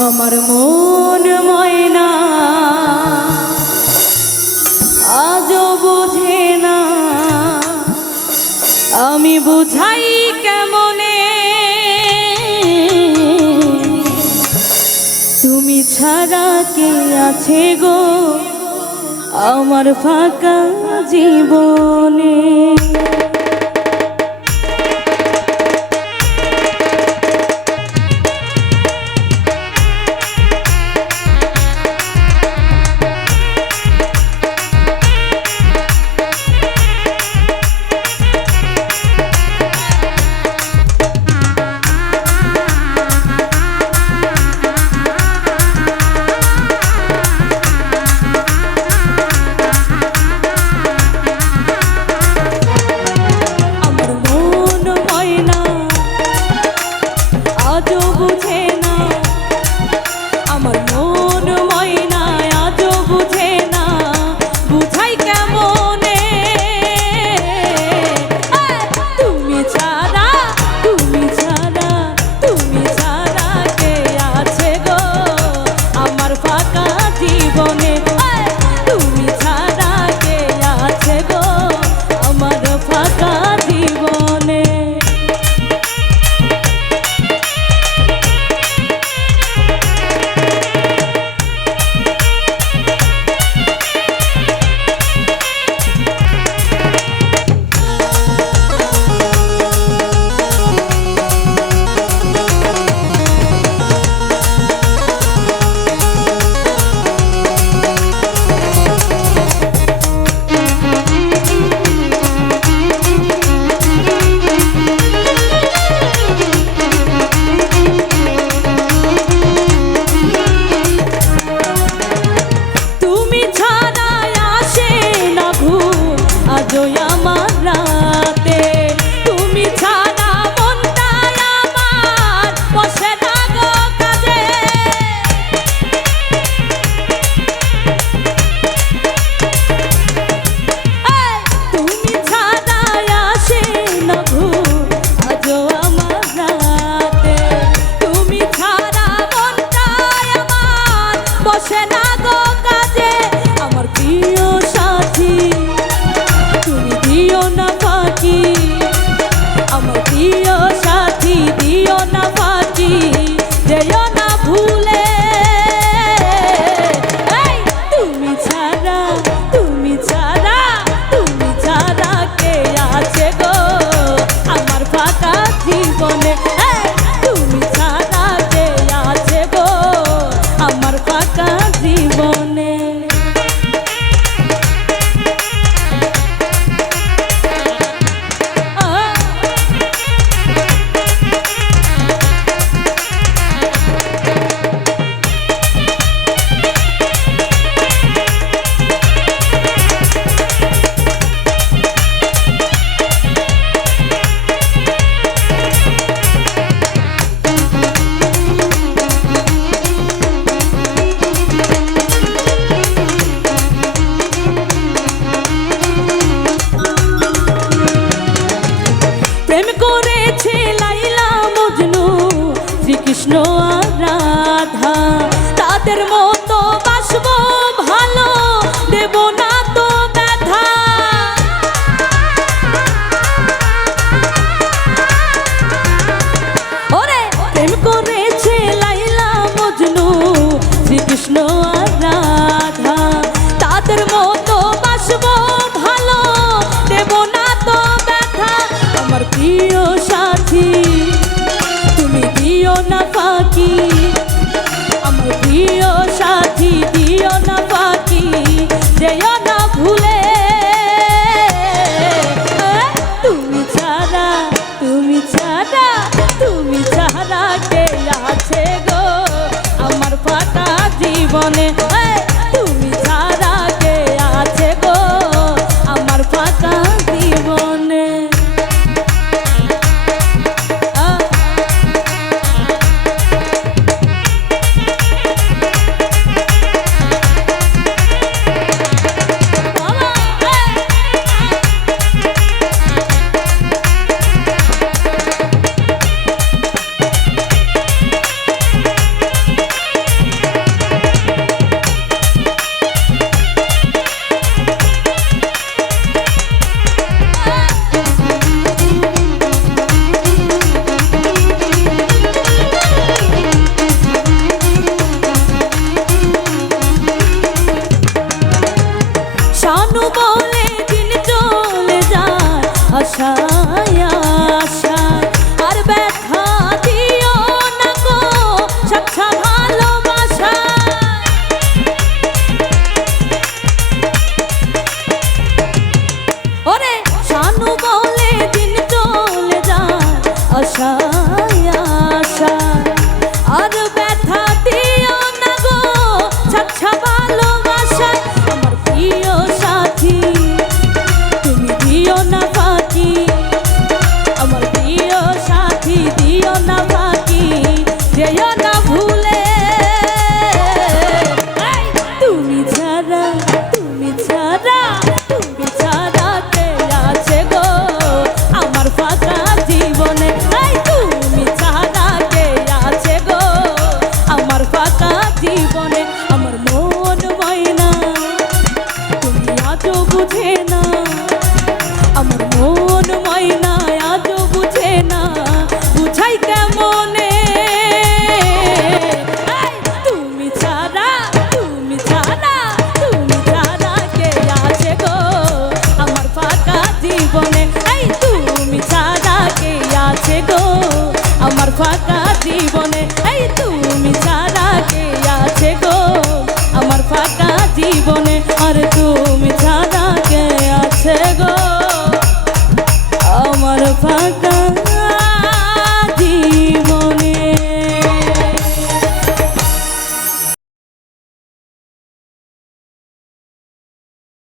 আমার মন ময়না আজও বুঝে না, আমি বুঝাই কেমনে তুমি ছাড়া কে আছে গো আমার ফাঁকা জীবনে। কৃষ্ণ আর রাধা তাদের মতো বাসবো ভালো, দেব না তো ব্যথা। ওরে প্রেম করেছে লাইলা মজনু শ্রীকৃষ্ণ আর রাধা তাদের মতো বাসবো ভালো, দেব না তো ব্যথা। আমার প্রিয় সাথী তুমি দিও না ফাঁকি, আমার প্রিয় সাথী দিও না ফাঁকি, যেও না ভুলে। তুমি ছাড়া তুমি ছাড়া তুমি ছাড়া কে আছে গো আমার ফাঁকা জীবনে।